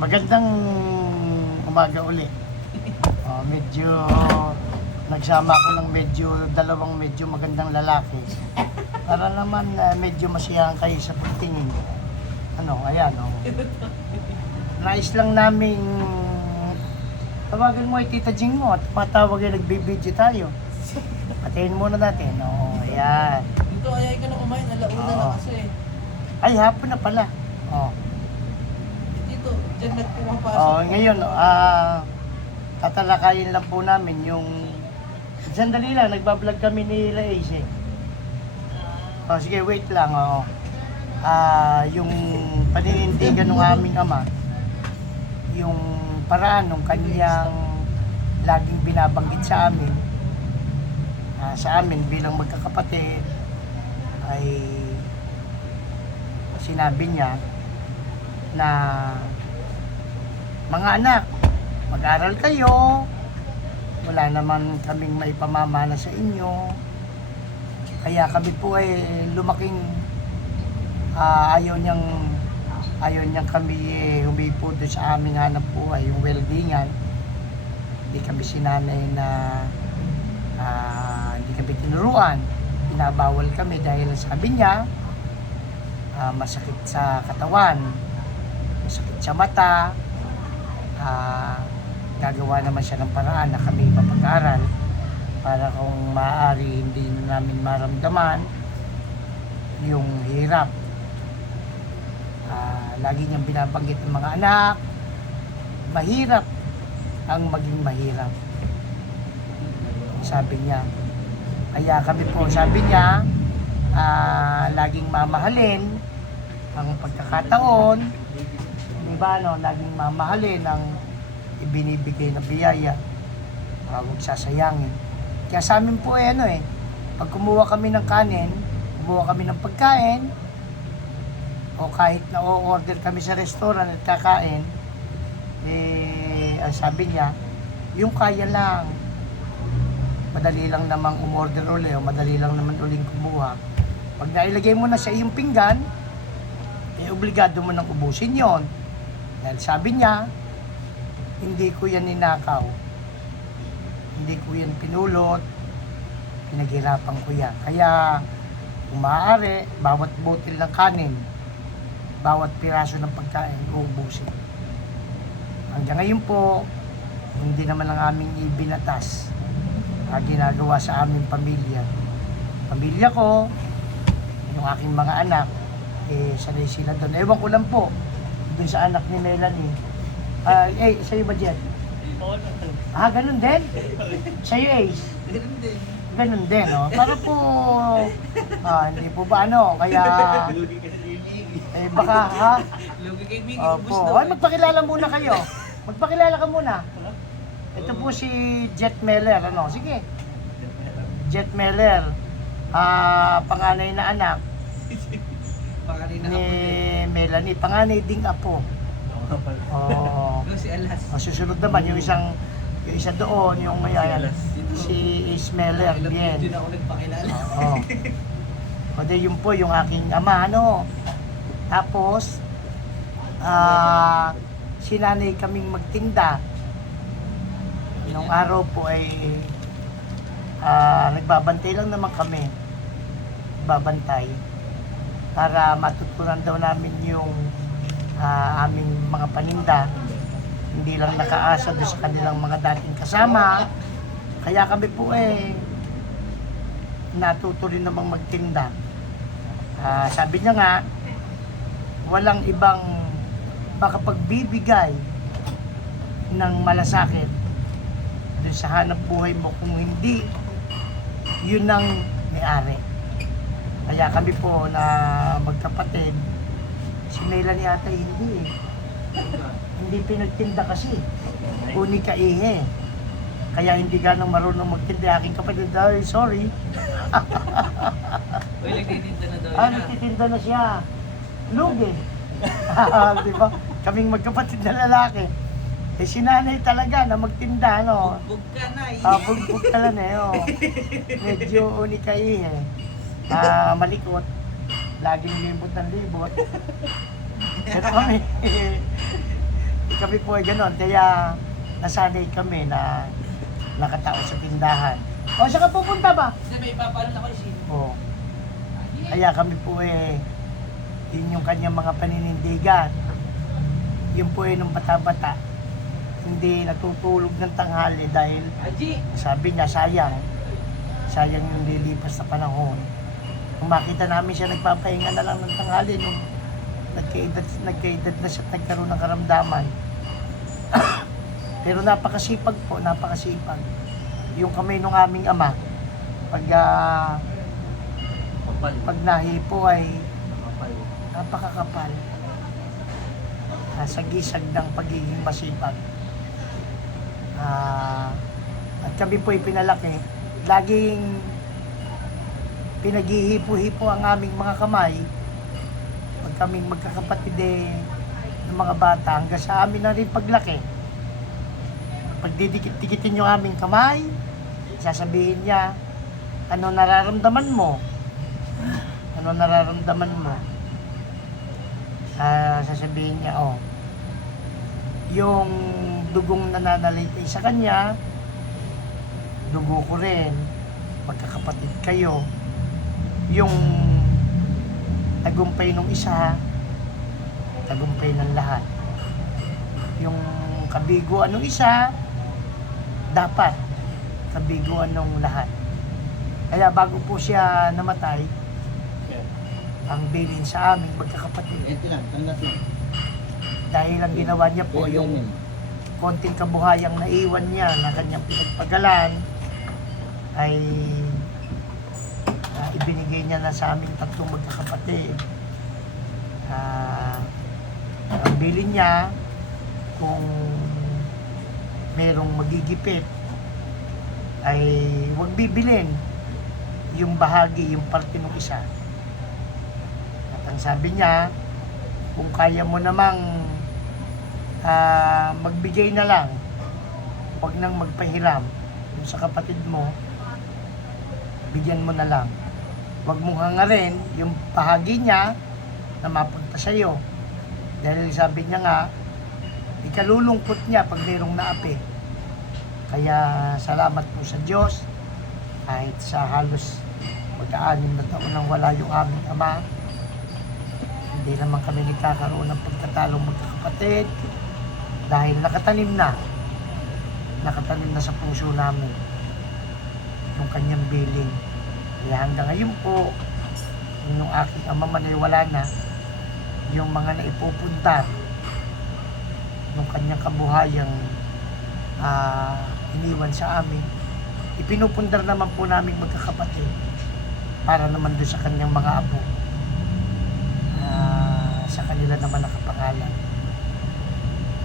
Magandang umaga uli. Medyo nagsama ako ng dalawang medyo magandang lalaki. Para naman medyo masiyahan kayo sa pagtingin. Ayan. Nais lang naming tawagan mo ay Tita Jing mo at patawag ay nagbibideo tayo. Patayin muna natin. Ayan. Dito ayay ka na kumain, alauna na kasi. Ay, hapon na pala. Dito, dyan nagpumapasok. Ngayon, tatalakayin lang po namin yung sandali lang, nagbablog kami ni Lace. Sige, wait lang. Yung paninindigan ng aming ama, yung paraan ng kanyang laging binabanggit sa amin bilang magkakapatid ay sinabi niya na mga anak, mag-aral kayo, wala naman kaming maipamamana sa inyo, kaya kami po ay lumaking ayaw niyang kami humipo doon sa aming hanap buhay, yung weldingan. Hindi kami sinanay na hindi kami tinuruan, binabawal kami dahil sabi niya masakit sa katawan, masakit sa mata. Gagawa naman siya ng paraan na kami mapag-aral para kung maaari hindi namin maramdaman yung hirap. Lagi niyang binabanggit ng mga anak, mahirap ang maging mahirap, sabi niya. Kaya kami po, sabi niya, laging mamahalin ang pagkakataon, diba, laging mamahalin ang ibinibigay na biyaya, huwag sasayangin. Kaya sa amin po pag kumuha kami ng kanin, kumuha kami ng pagkain, o kahit na o-order kami sa restaurant at kakain, ang sabi niya, yung kaya lang, madali lang namang umorder uli o madali lang naman uling kumuha. Pag nailagay mo na sa iyong pinggan, obligado mo nang ubusin yon. Dahil sabi niya, hindi ko yan ninakaw, hindi ko yan pinulot, pinaghirapan ko yan. Kaya kung maaari, bawat butil ng kanin, bawat piraso ng pagkain, uubusin. Hanggang ngayon po, hindi naman ang aming ibinatas ginagawa sa aming pamilya. Pamilya ko, yung aking mga anak, sanay sila doon. Ewan ko lang po, doon sa anak ni Melanie. Sa'yo ba, Jet? Ganun din? Sa'yo, Ace? Ganun din, Para po, hindi po ba kaya, baka, Lugi kay Miggy, ubus Opo. daw. Magpakilala muna kayo. Magpakilala ka muna. Ito po si Jet Meller, Sige. Jet Meller, panganay na anak Panganay na ni ako din. Melanie, panganay ding apo. Si Alas. Susunod naman yung isa doon, yung si Ismeller, bien. Hindi na ako nagpakilala. Yun po yung aking ama, Tapos, sinanay kaming magtinda. Nung araw po ay nagbabantay lang naman kami. Babantay. Para matutunan daw namin yung aming mga paninda. Hindi lang nakaasa doon sa kanilang mga dating kasama. Kaya kami po natuto rin namang magtinda. Sabi niya nga, walang ibang makapagbibigay ng malasakit dun sa hanap buhay mo kung hindi yun ang may-ari. Kaya kami po na magkapatid, si Melanie ata hindi pinagtinda kasi, uni ka kaya hindi ganang marunong magtinda. Aking kapatid, sorry. Uy, nagtitinda na daw yan. Nagtitinda na siya. Lugi. Di ba? Kaming magkapatid na lalaki. Sinanay talaga na magtinda, Bugbog ka na Bugbog ka lang Medyo uni ka malikot. Laging libot ng libot. Pero kami, Kami po ay gano'n, kaya nasanay kami na nakatao sa tindahan. O, saan ka pupunta ba? Kasi may ipapalo na ko si O, kaya kami po yun yung kanyang mga paninindigan. Yun po nung bata-bata, hindi natutulog ng tanghali dahil Aji! sabi niya, sayang yung lilipas na panahon. Kung makita namin siya nagpapahinga na lang ng tanghali nung nagkaedad na siya at nagkaroon ng karamdaman. Pero napakasipag po, napakasipag. Yung kamay ng aming ama, pag nahipo ay napakakapal. Sa gisag ng pagiging masipag. At kami po ay pinalaki. Laging pinaghihipo-hipo ang aming mga kamay. Pag kaming magkakapatid ng mga bata, hanggang sa amin na rin paglaki. Pag didikit-dikitin yung aming kamay, sasabihin niya, ano nararamdaman mo? Ano nararamdaman mo? Sasabihin niya, yung dugong nananalitay sa kanya, dugo ko rin, magkakapatid kayo. Yung tagumpay ng isa, tagumpay ng lahat. Yung kabiguan ng isa, dapat kabiguan ng lahat. Kaya bago po siya namatay, ang bilin sa aming magkakapatid. Ito lang, tanggap lang. Dahil ang ginawa niya po, yung konting kabuhayang naiwan niya na kanyang pinagpagalan, ay ibinigay niya na sa aming tatlong magkakapatid. Ang bilin niya, kung merong magigipit, ay huwag bibilin yung bahagi, yung parte ng isa. At ang sabi niya, kung kaya mo namang magbigay na lang, huwag nang magpahiram yung sa kapatid mo, bigyan mo na lang. Huwag mong hangarin yung bahagi niya na mapunta sa'yo. Dahil sabi niya nga, ikalulungkot niya pag mayroong naapi. Kaya salamat po sa Diyos, kahit sa halos mag-aanim na taon nang wala yung aming ama, hindi naman kami nagkakaroon ng pagkatalong magkakapatid dahil nakatanim na sa puso namin yung kanyang bilin. Kaya hanggang ngayon po, yung aking ama man ay wala na, yung mga naipupunta yung kanyang kabuhayang iniwan sa amin, ipinupundar naman po namin magkakapatid para naman doon sa kanyang mga apo. Sa kanila naman nakapangalan.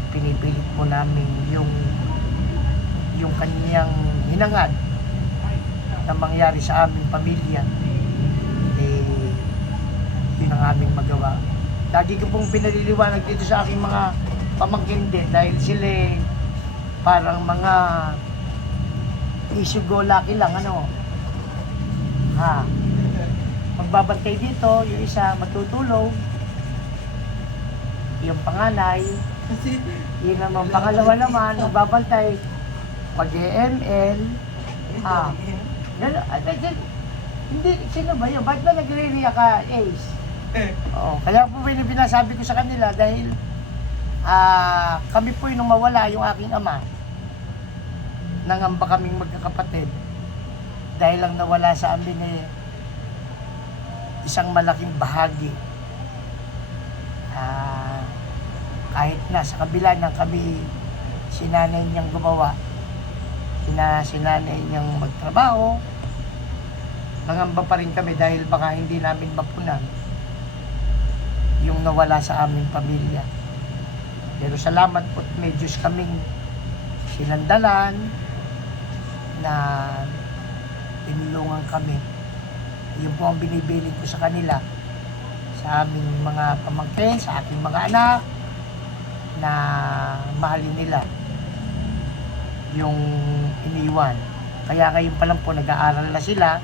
Pinipilit mo namin yung kanyang hinangad na mangyari sa aming pamilya, yun ang aming magawa. Lagi ko pong pinaliliwanag dito sa aking mga pamangkin din dahil sila parang mga issue-go-lucky lang, magbabantay dito, yung isa matutulog, yung panganay, yun naman pangalawa naman, magbabantay, pag-ML, hindi, sino ba yun? Ba't ba nagre-react ka, Ace? Kaya po binasabi ko sa kanila dahil kami po nung mawala yung aking ama, nangamba kaming magkakapatid dahil lang nawala sa amin isang malaking bahagi. Kahit na sa kabila ng kami sinanay niyang gumawa, sinanay niyang magtrabaho, nangamba pa rin kami dahil baka hindi namin mapunan yung nawala sa aming pamilya. Pero salamat po, may Diyos kaming sinandalan na tinulungan kami. Yun po ang binibilin ko sa kanila, sa aming mga pamangkin, sa aking mga anak, na mahalin nila yung iniwan. Kaya ngayon pa lang po, nag-aaral na sila.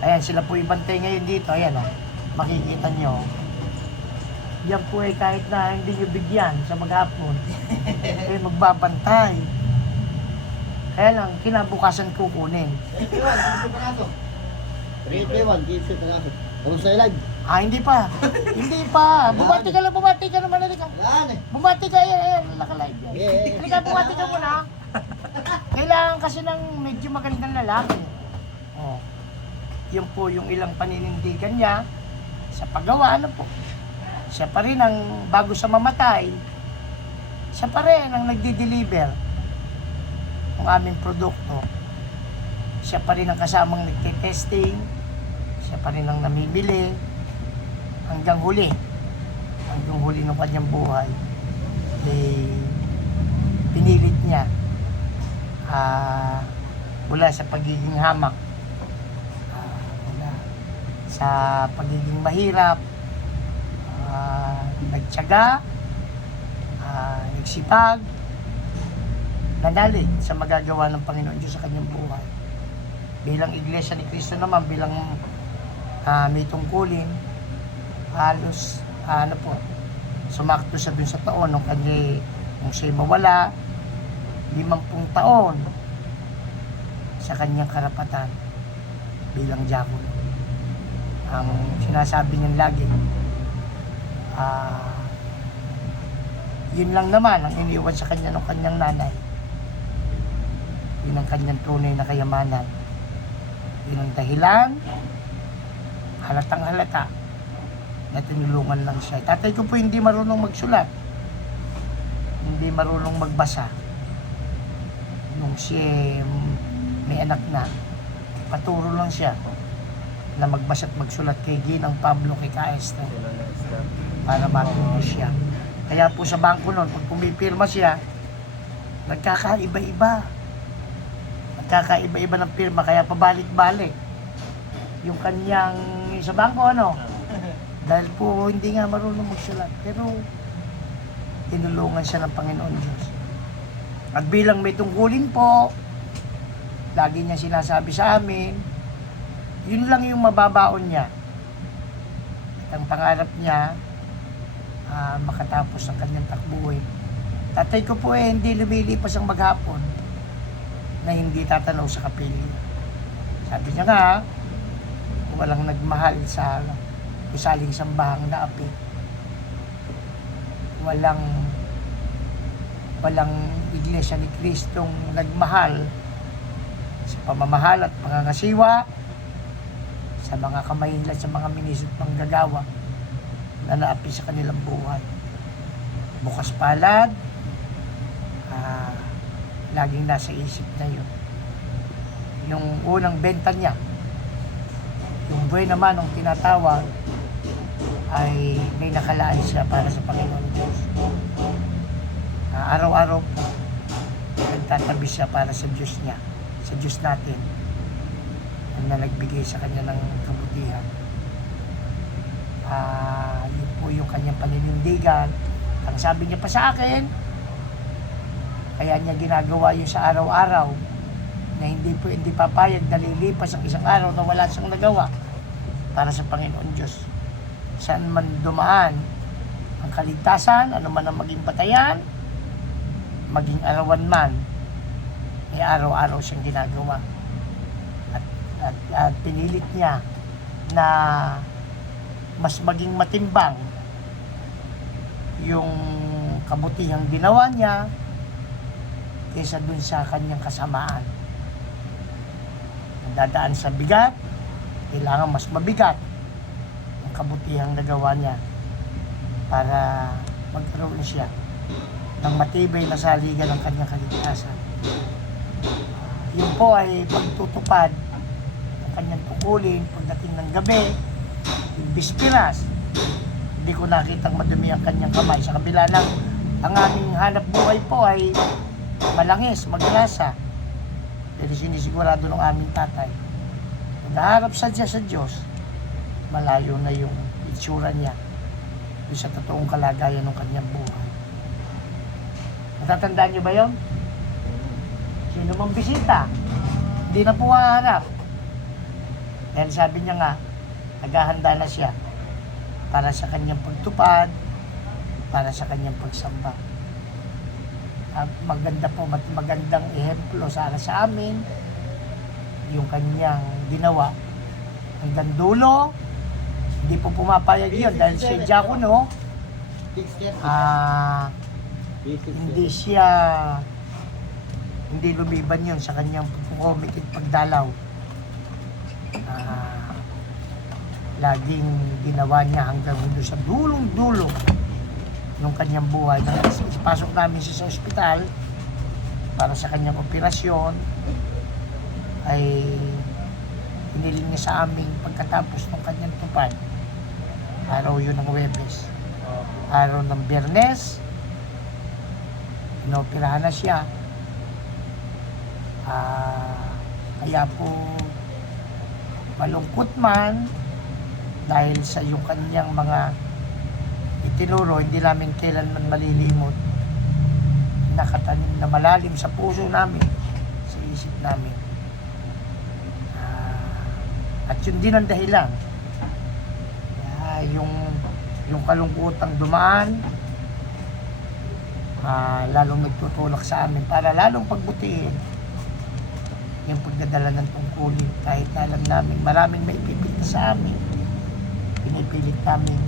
Ayan, sila po ibantay ngayon dito. Ayan, makikita nyo. Yan po ay kahit na hindi nyo bigyan sa maghapon, eh magbabantay. Kaya lang, kinabukasan kukunin. 3-1, gift na ako. Tapos sa live. Hindi pa. Hindi pa. Bumati ka naman. Halika. Wala na eh. Bumati ka, ayan, naka-live yan. Yeah. Halika, bumati ka muna. Kailangan kasi ng medyo magandang lalaki. Oh. Yun po yung ilang paninindigan niya sa paggawa, ano po. Siya pa rin ang, bago sa mamatay, siya pa rin ang nagdi-deliver ng aming produkto. Siya pa rin ang kasamang nagte-testing, siya pa rin ang namimili, hanggang huli ng kanyang buhay, eh, pinilit niya mula sa pagiging hamak, mula sa pagiging mahirap, nagtiyaga, nagsipag, nanalig sa magagawa ng Panginoon Diyos sa kanyang buhay. Bilang Iglesia ni Cristo naman, bilang may tungkulin, halos sumakto siya dun sa taon nung siya'y mawala, 50 taon sa kanyang karapatan bilang diakono. Ang sinasabi niya lagi, yun lang naman ang iniwan sa kanya ng kanyang nanay. Yun ang kanyang tunay na kayamanan. Yun ang dahilan, halatang halata, na tinulungan lang siya. Tatay ko po hindi marunong magsulat, hindi marunong magbasa. Nung siya may anak na, paturo lang siya na magbasa at magsulat kay Ginang Pablo kay Kaester para matuto siya. Kaya po sa bangko noon, pag pumipirma siya, nagkakaiba-iba ng pirma, kaya pabalik-balik yung kanyang sa bangko, dahil po hindi nga marunong magsulat, pero tinulungan siya ng Panginoon Diyos. At bilang may tungkulin po, lagi niya sinasabi sa amin, yun lang yung mababaon niya. At ang pangarap niya, makatapos ang kanyang takbuhin. Tatay ko po hindi lumilipas ang maghapon na hindi tatanaw sa kapilya. Sabi niya nga, walang nagmahal sa gusaling sambahang na api. Walang Iglesia ni Kristong nagmahal sa pamamahal at pangangasiwa sa mga kamahinlan, sa mga minisip manggagawa na naapi sa kanilang buhay. Bukas palad, laging nasa isip na yun. Yung unang benta niya, yung buhay naman ng tinatawag, ay may nakalaan siya para sa Panginoon Diyos. Araw-araw po, nagtatabi siya para sa Diyos niya, sa Diyos natin, na nagbigay sa kanya ng kabutihan. Yun po yung kanyang paninindigan. Ang sabi niya pa sa akin, kaya niya ginagawa yun sa araw-araw, na hindi papayag na lilipas ang isang araw na wala siyang nagawa para sa Panginoon Diyos. Saan man dumaan ang kaligtasan, ano man ang maging batayan, maging arawan man, ay araw-araw siyang ginagawa. At pinilit niya na mas maging matimbang yung kabutihang ginawa niya kaysa dun sa kanyang kasamaan. Dadaan sa bigat, kailangan mas mabigat ang kabutihang nagawa niya para magkaroon siya ng matibay na saligan ng kanyang kaligtasan. Yun po ay pagtutupad ng kanyang tukulin pagdating ng gabi, yung bispiras. Hindi ko nakitang madumi ang kanyang kamay. Sa kabila lang, ang aming hanap buhay po ay malangis, magrasa. Pero sinisigurado ng aming tatay, naghaharap sa Diyos, malayo na yung itsura niya yung sa totoong kalagayan ng kanyang buhay. Natatandaan niyo ba yun? Sino mang bisita, hindi na po haharap. Dahil sabi niya nga, naghahanda na siya para sa kanyang pagtupad para sa kanyang pagsamba. Maganda po, magandang ehemplo sana sa amin yung kanyang ginawa hanggang dulo. Hindi po pumapayag yun dahil si Diakono, hindi lumiban yun sa kanyang committed pagdalaw. Laging ginawa niya hanggang doon sa dulong-dulo ng kanyang buhay. Nang ipasok namin siya sa ospital para sa kanyang operasyon, ay hiniling niya sa amin pagkatapos ng kanyang tupad. Araw yun ng Huwebes. Araw ng Biyernes, inoperahan na siya. Kaya po malungkot man dahil sa yung kanyang mga itinuro, hindi namin kailanman malilimot, nakatanim na malalim sa puso namin, sa isip namin. At yun din ang dahilan. Yung kalungkutang dumaan, lalong nagtutulak sa amin para lalong pagbutihin yung pagdadala ng tungkulin. Kahit alam namin maraming maipipilta sa amin, pinipilit namin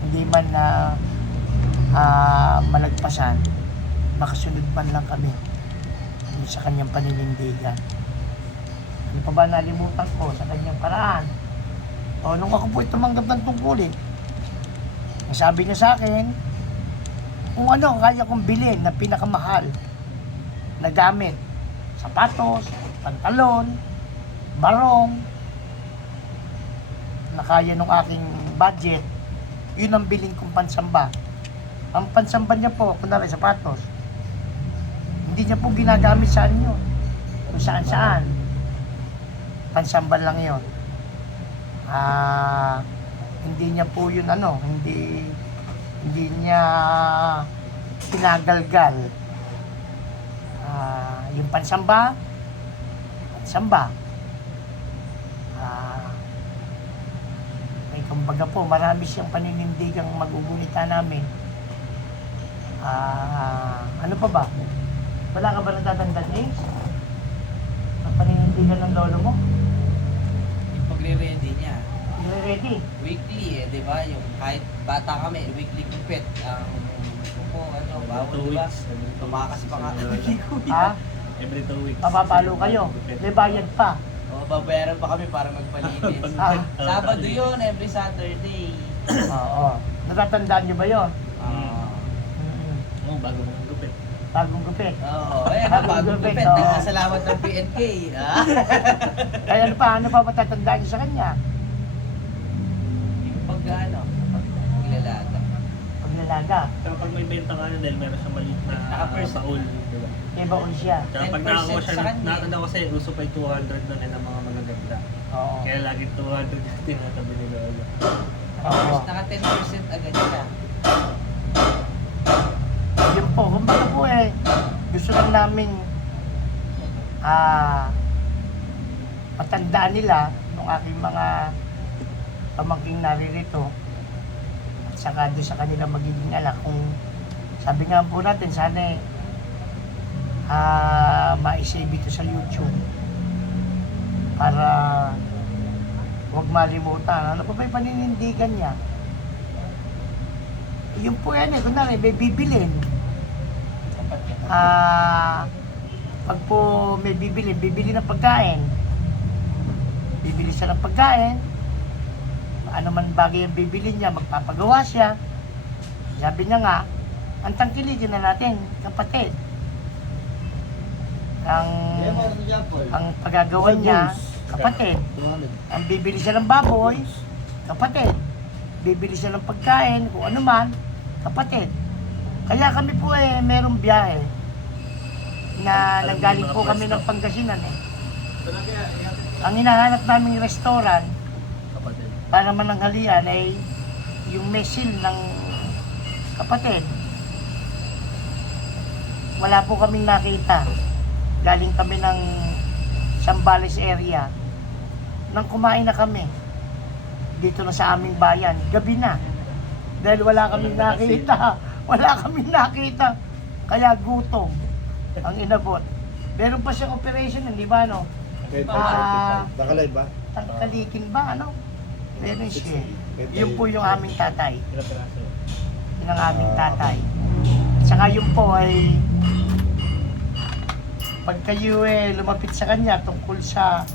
hindi man na malagpasan, makasunod man lang kami sa kanyang paninindigan. Ano pa ba nalimutan ko sa kanyang paraan? O nung ako po tumanggap ng tungkulin, sabi niya sa akin kung ano kaya kong bilhin na pinakamahal na gamit, sapatos, pantalon, barong, na kaya nung aking budget, yun ang bilhin kong pansamba. Ang pansamba niya po, kunwari sapatos, hindi niya po ginagamit saan yun, kung saan saan. Pansamba lang yun. Hindi niya po yun hindi niya pinagalgal. Yung pansamba, kumbaga po, marami siyang paninindigang magugunita namin. Ano pa ba? Wala ka ba natatandaan, James? Ang paninindigan ng lolo mo? Yung pagre-ready niya. Ready? Weekly di ba? Yung kahit bata kami, weekly pipet. Bawal, di ba? Tumakas pa nga. Every 2 weeks. Papapalo kayo. May bayad pa. Babayaran pa kami para magpalinis. Sabado yun, every Saturday. Oo. Natatandaan niyo ba yun? Bago mong gupit. Bagong gupit. Bagong gupit. Nagkasalamat ng PNK. Kaya ano pa matatandaan niyo sa kanya? Yung paglalaga. Paglalaga. Pero pag may benta ka na dahil meron siyang maliit na baul, di ba? May baon siya. Kaya pag 10% nakakuha siya, sa kanya. nakatanda ko sa'yo, uso pa yung 200 na ng mga magaganda. Oo. Kaya lagi 200 yung tinatabi ni Lolo. Oo. Naka 10% agad siya. Yun po, kumbaga po gusto lang namin matandaan nila ng aking mga pamangking naririto at saka doon sa kanila magiging anak. Kung sabi nga po natin, sana ma-save ito sa YouTube para huwag malimutan. Ano pa ba yung paninindigan niya? Yung po kunwari, may bibilin. Pag po may bibili ng pagkain, bibili siya ng pagkain, ano man bagay ang bibili niya, magpapagawa siya. Sabi niya nga, ang tangkilikin na natin, kapatid. Ang pagagawa niya, kapatid. Ang bibili siya ng baboy, kapatid. Bibili siya ng pagkain, kung ano man, kapatid. Kaya kami po merong biyahe na nanggaling po kami ng Pangasinan Ang hinahanap naming restaurant para mananghalian ay yung mesil ng kapatid. Wala po kaming nakita. Galing kami ng Sambales area. Nang kumain na kami dito na sa aming bayan, gabi na. Dahil wala kaming nakita. Wala kaming nakita. Kaya gutom ang inabot. Meron pa siyang operation, hindi ba, no? Nakalive ba? Tangkalikin ba, ano? Meron siya. Yun po yung aming tatay. Ilang piraso? Yun ang aming tatay. Saka yun po ay pag kayo lumapit sa kanya tungkol sa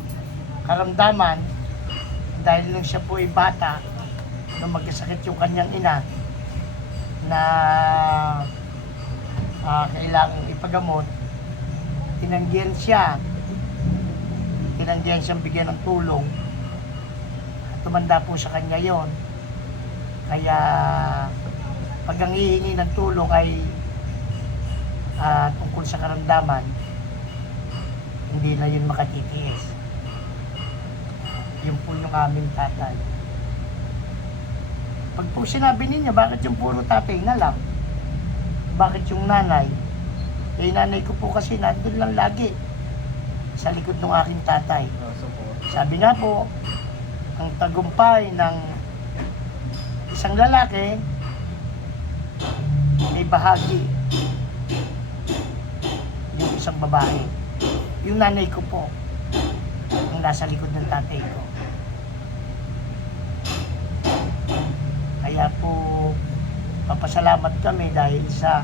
karamdaman, dahil nung siya po ay bata, nung magkasakit yung kanyang ina, na kailangang ipagamot, tinanggihan siyang bigyan ng tulong. Tumanda po sa kanya yon. Kaya pag ang hihingi ng tulong ay tungkol sa karamdaman, hindi na yun makatitiis. Yun po yung aming tatay. Pag po sinabi ninyo, bakit yung puro tatay na lang? Bakit yung nanay? Eh, nanay ko po kasi nandun lang lagi sa likod ng aking tatay. Sabi nga po, ang tagumpay ng isang lalaki may bahagi yung isang babae. Yung nanay ko po ang nasa likod ng tatay ko. Kaya po papasalamat kami dahil sa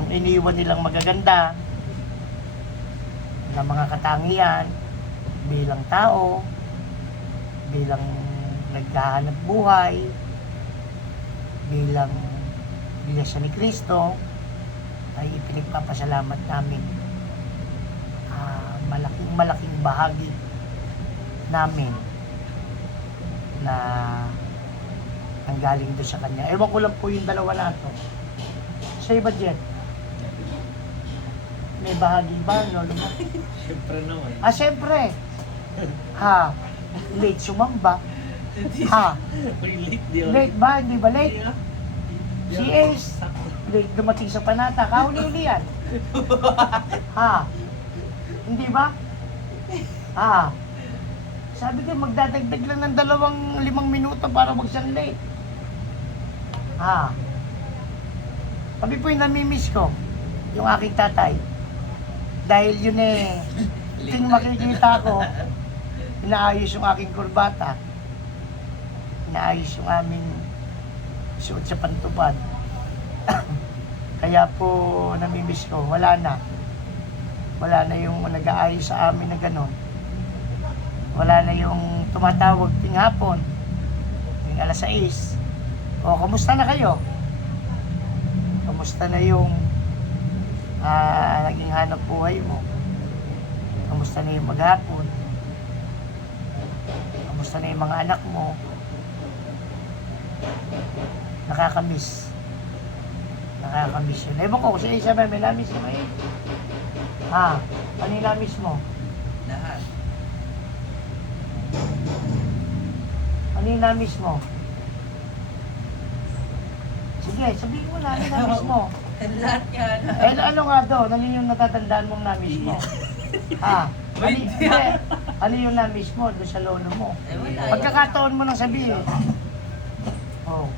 yung iniwan nilang magaganda na mga katangian bilang tao, bilang naghahanap buhay, bilang Iglesia ni Cristo, ay ipinagpapasalamat namin. Malaking bahagi namin na nanggaling doon sa kanya. Ewan ko lang po yung dalawa na ito. Sa iba, Jet? May bahagi ba, lolo mo? Siyempre naman. Siyempre. Ha? Late sumamba. Ha? Late di ako. Late ba? Hindi ba late? Yeah. Si Ace. Late dumating sa Panata. Kahuli-huli yan. Ha? Hindi ba? Ha? Sabi ko, magdadagdag lang ng 5 minuto para wag siyang late. Ha? Sabi po yung namimiss ko, yung aking tatay. Dahil yun ting makikita ko, inaayos yung aking kurbata. Inaayos yung aming suot sa pantupad. Kaya po namimiss ko, wala na. Wala na yung nag-aayos sa amin na gano'n. Wala na yung tumatawag ting hapon, ting alas 6. O, kamusta na kayo? Kamusta na yung naging hanap buhay mo? Kamusta na yung maghapon? Kamusta na yung mga anak mo? Nakakamiss. Nakakamiss yun. Ewan ko, kasi isa ba, may namiss ka ba eh? Ha? Ano yung namiss mo? Lahat. Ano yung namiss mo? Sige, sabihin mo na, ano yung namiss mo? Lahat yan. Ano nga doon? Ano yung natatandaan mong namiss mo? Ha? Ano yung namiss mo doon sa lolo mo? Pagkakataon mo nang sabihin. Oh.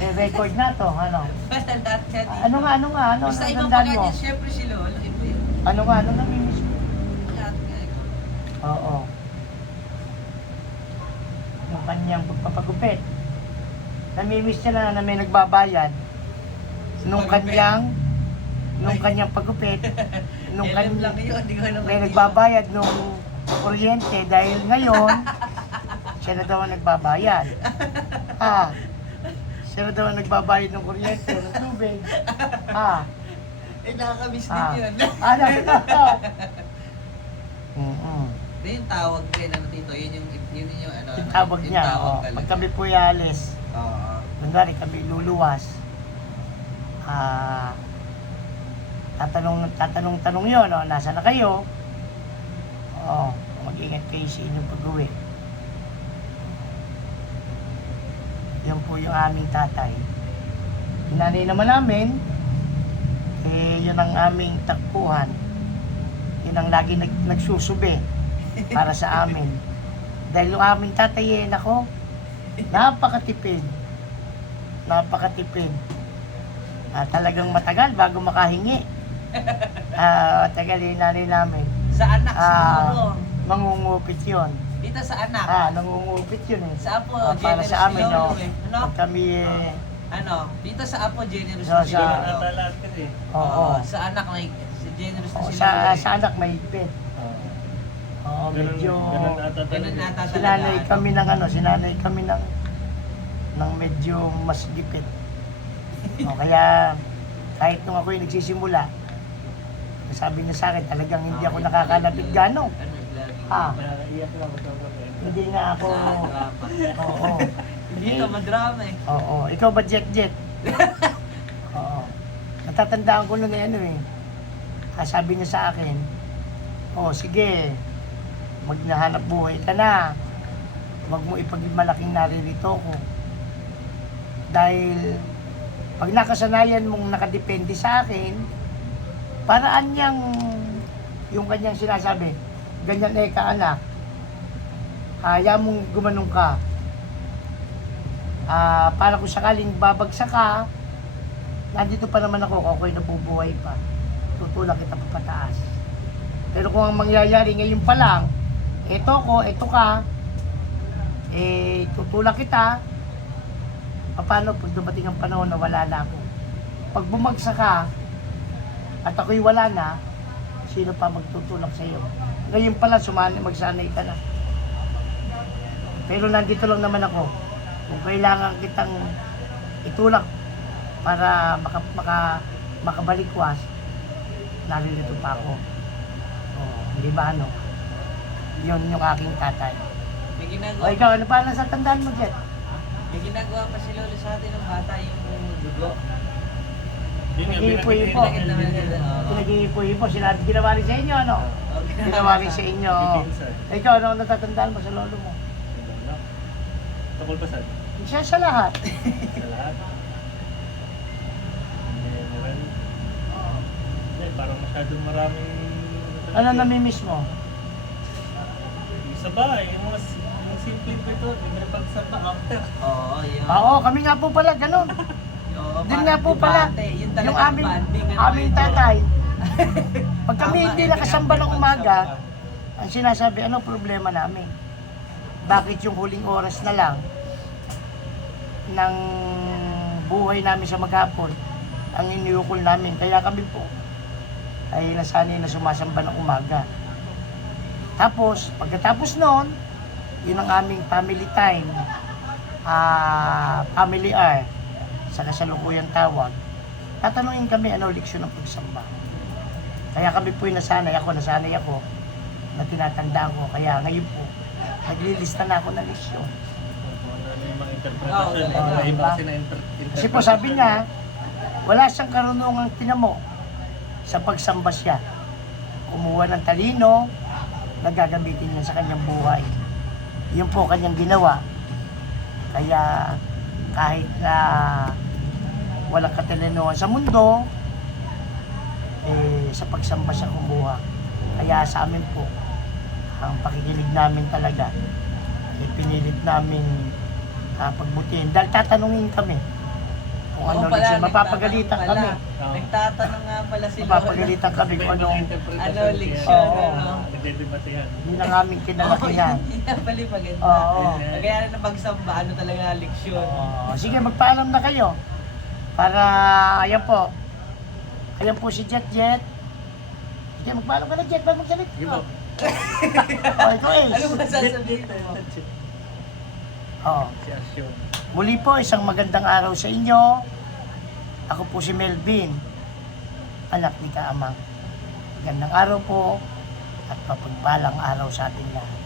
Record na to, ano? Basta lahat yan. Ano nga? Ano Basta ibang natatandaan mo? pagkanya, syempre si Lolo. Iba yun. Ano nga? Ano namimiss mo? Lahat nga. Oo. Yung kanyang pagpapagupit. Namimiss niya na may nagbabayad. Nung kanyang pagupit, nung Alam lang yun, di ko alam. may nagbabayad nung kuryente dahil ngayon siya na daw ang nagbabayad. Siya na daw ang nagbabayad ng kuryente, ng tubig. Nakakamiss din yun. Nakakatawa. Yung tawag din, ano dito, yun yung ano. Yung tawag niya, talaga. pag kami po alis, Oo. kunwari kami luluwas, tatanong yun, nasa na kayo? Mag-ingat kayo sa inyong pag-uwi. Yan po yung aming tatay. Yung nanay naman namin, yun ang aming takbuhan. Yun ang lagi nagsusubi para sa amin. Dahil yung aming tatay, nako, napakatipid. napakatipid. Talagang matagal bago makahingi. Matagal yung nanay namin. Sa anak siguro. Mangungupit yun. Dito sa anak. Nangungupit yun eh. Sa apo, Para generous sa amin, si Lolo no? eh. Ano? Pag kami Dito sa apo, generous So, na si sa- Lolo. Ata lahat kasi. oo. Sa anak, may generous na si Sa, Lolo. sa anak may higpit. Oo, medyo... Ganun ata Ganun talaga. ata talaga. Sinanay kami ng sinanay kami ng medyo mas gipit. Kaya kahit nung ako yung nagsisimula, sabi niya sa akin, talagang hindi ako nakakalapit gano'n. Naiiyak lang ako. Hindi nga ako... Oo. Dito, madrama eh. Oo. Ikaw ba jet? Oo. Natatandaan ko lang sabi niya sa akin, sige, magnahanap buhay ka na. Huwag mo ipagmalaking naririto ko. Dahil pag nakasanayan mong nakadepende sa akin, paraan niyang yung kanyang sinasabi, ganyan ka anak, kaya mong gumanong ka. Para kung sakaling babagsak ka, nandito pa naman ako, ako'y nabubuhay pa. Tutulak kita papataas. Pero kung ang mangyayari ngayon pa lang, ito ka, tutulak kita, paano pag dumating ang panahon na wala na ako? Pag bumagsak ka, at ako'y wala na, sino pa magtutulak sa iyo? Ngayon pala, magsanay ka na. Pero nandito lang naman ako. Kung kailangan kitang itulak para makabalikwas, naririto pa ako. Di ba ano? Yun yung aking tatay. May O ginagawa, ikaw, ano pa lang sa tandaan mo, Jet? may ginagawa pa si Lolo sa atin ng bata yung dugo. Yun nga, Nag-iipo-ipo. Pinakit naman nila. Pinag-iipo-ipo, ginawa rin sa inyo, ano? Ginawa rin sa inyo. Pinsan. Ikaw, ano natatandaan mo sa lolo mo? Tukol pa saan? Siya sa lahat. Sa lahat. Meron. Hindi, parang masyadong maraming... Ano namimiss mo? Sa bahay, yung mga simple ito, yung may pagsapa after. Oo, yun. Oo, kami nga po pala, ganun. Oo, Din parang nga po pala, debate. Yun yung talagang aming, banding, ano aming ito. tatay, pag kami Tama, hindi eh, nakasamba ng kaya umaga, pagsamba. ang sinasabi, ano problema namin? Bakit yung huling oras na lang ng buhay namin sa maghapon ang iniukol namin? Kaya kami po ay nasanay na sumasamba ng umaga. Tapos, pagkatapos noon, yun ang aming family time, family hour, sa kasalukuyang tawag. Tatanungin kami ano leksyon ng pagsamba. Kaya kami po'y nasanay ako na tinatandaan ko. Kaya ngayon po, naglilista na ako ng leksyon. Ano yung mga interpretasyon. Oo, talaga. May iba kasi na Kasi po sabi niya, wala siyang karunungang tinamo sa pagsamba siya. Kumuha ng talino, nagagamitin niya sa kanyang buhay. Yun po kanyang ginawa. Kaya kahit na walang katalinoan sa mundo, sa pagsamba siya kumuha. Kaya sa amin po, ang pakikinig namin talaga, pinilit namin pagbutihin. Dahil tatanungin kami kung Oo ano pala, leksyon. Mapapagalitan nagtatanong kami. pala. Nagtatanong nga pala si Lolo. Mapapagalitan kami kung ano Ano, leksyon, Oo. ano? Nagdedebatehan. yun ang aming kinalakihan. Hindi na pala maganda. Oo. Kaya na pagsamba, ano talaga leksyon. Sige, magpaalam na kayo. Para, ayan po. Ayan po si Jet. Sige, magpaalam ka na, Jet. Ba't magsalit? Sige po. Ikaw eh. Ano ba sasabihin mo? Si Asyon. Muli po, isang magandang araw sa inyo. Ako po si Melvin, anak ni Kaamang. Magandang araw po at mapagpalang araw sa ating lahat.